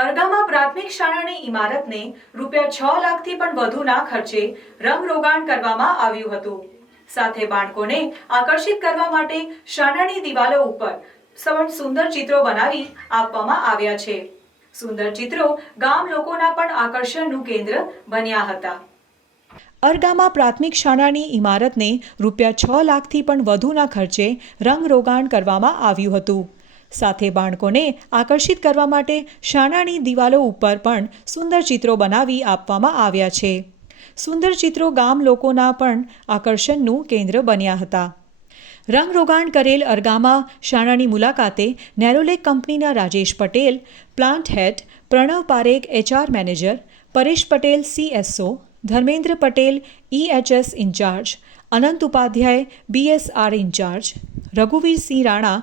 અરગામા પ્રાથમિક શાળાની ઇમારતને ₹6 લાખથી પણ વધુના ખર્ચે રંગરોગાણ કરવામાં આવ્યું હતું। સાથે બાળકોને આકર્ષિત કરવા માટે શાળાની દિવાલો ઉપર સુંદર ચિત્રો બનાવી આપવામાં આવ્યા છે। સુંદર ચિત્રો ગામ લોકોના પણ આકર્ષણનું કેન્દ્ર બન્યા હતા। અરગામા પ્રાથમિક શાળાની ઇમારતને ₹6 લાખથી પણ વધુના ખર્ચે રંગરોગાણ કરવામાં આવ્યું હતું। સાથે બાળકોને આકર્ષિત કરવા માટે શાળાની દિવાલો ઉપર પણ સુંદર ચિત્રો બનાવી આપવામાં આવ્યા છે। સુંદર ચિત્રો ગામ લોકોના પણ આકર્ષણનું કેન્દ્ર બન્યા હતા। રંગરોગાણ કરેલ અરગામા શાળાની મુલાકાતે નેરોલેક કંપનીના Rajesh Patel, plant head Pranav Parekh HR manager, Paresh Patel CSO, Dharmendra Patel EHS in charge, Anant Upadhyay BSR in charge, Raghuvirsinh Rana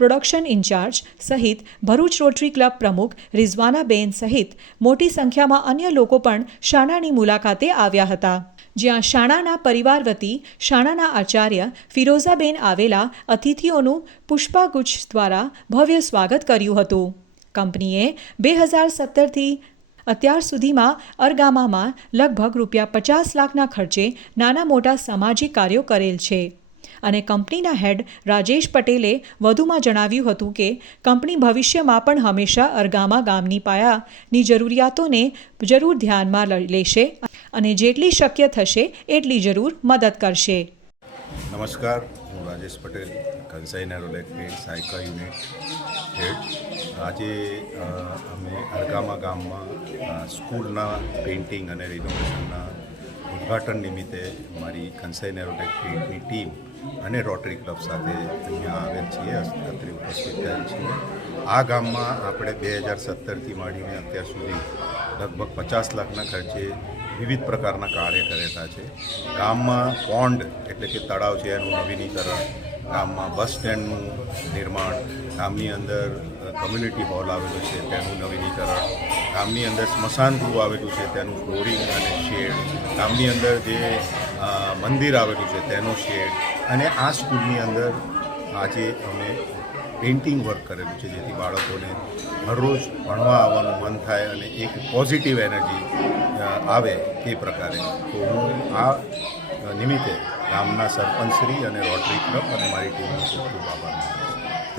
production in charge સહિત ભરૂચ રોટરી ક્લબ પ્રમુખ રિઝવાનાબેન સહિત મોટી સંખ્યામાં અન્ય લોકો પણ શાળાની મુલાકાતે આવ્યા હતા। જ્યાં શાળાના પરિવાર વતી શાળાના આચાર્ય ફિરોઝાબેન આવેલા અતિથિઓનું પુષ્પગુચ્છ દ્વારા ભવ્ય સ્વાગત કર્યું હતું। કંપનીએ 2017થી અત્યાર સુધીમાં અરગામામાં લગભગ ₹50 લાખના ખર્ચે નાના મોટા સામાજિક કાર્યો કરેલ છે। અને કંપનીના હેડ રાજેશ પટેલે વધુમાં જણાવ્યું હતું કે કંપની ભવિષ્યમાં પણ હંમેશા અરગામા ગામની પાયાની જરૂરિયાતોને જરૂર ધ્યાનમાં લેશે અને જેટલી શક્ય થશે એટલી જરૂર મદદ કરશે। નમસ્કાર, હું Rajesh Patel, Kansai Nerolac paint cycle unit head. આજે અમે અરગામા ગામમાં સ્કૂલના પેઇન્ટિંગ અને રિનોવેશનના ઉદ્ઘાટન નિમિત્તે મારી કંસાઈ નેરોલેક પેન્ટની ટીમ અને રોટરી ક્લબ સાથે અહીંયા આવેલ છીએ, અત્રે ઉપસ્થિત થયેલ છીએ। આ ગામમાં આપણે 2017થી માંડીને અત્યાર સુધી લગભગ 50 લાખના ખર્ચે વિવિધ પ્રકારના કાર્ય કરેલા છે। ગામમાં પોન્ડ એટલે કે તળાવ છે એનું નવીનીકરણ, ગામમાં બસ સ્ટેન્ડનું નિર્માણ, ગામની અંદર કમ્યુનિટી હોલ આવેલો છે તેનું નવીનીકરણ, ગામની અંદર સ્મશાન ગૃહ આવેલું છે તેનું ફ્લોરિંગ અને શેડ, ગામની અંદર જે મંદિર આવેલું છે તેનો શેડ, અને આ સ્કૂલની અંદર આજે અમે પેઇન્ટિંગ વર્ક કરેલું છે જેથી બાળકોને હરરોજ ભણવા આવવાનું મન થાય અને એક પોઝિટિવ એનર્જી આવે તે પ્રકારે। તો હું આ નિમિત્તે ગામના સરપંચશ્રી અને રોટરી ક્લબ અને મારી ટીમનો ખૂબ ખૂબ આભાર માનું છું।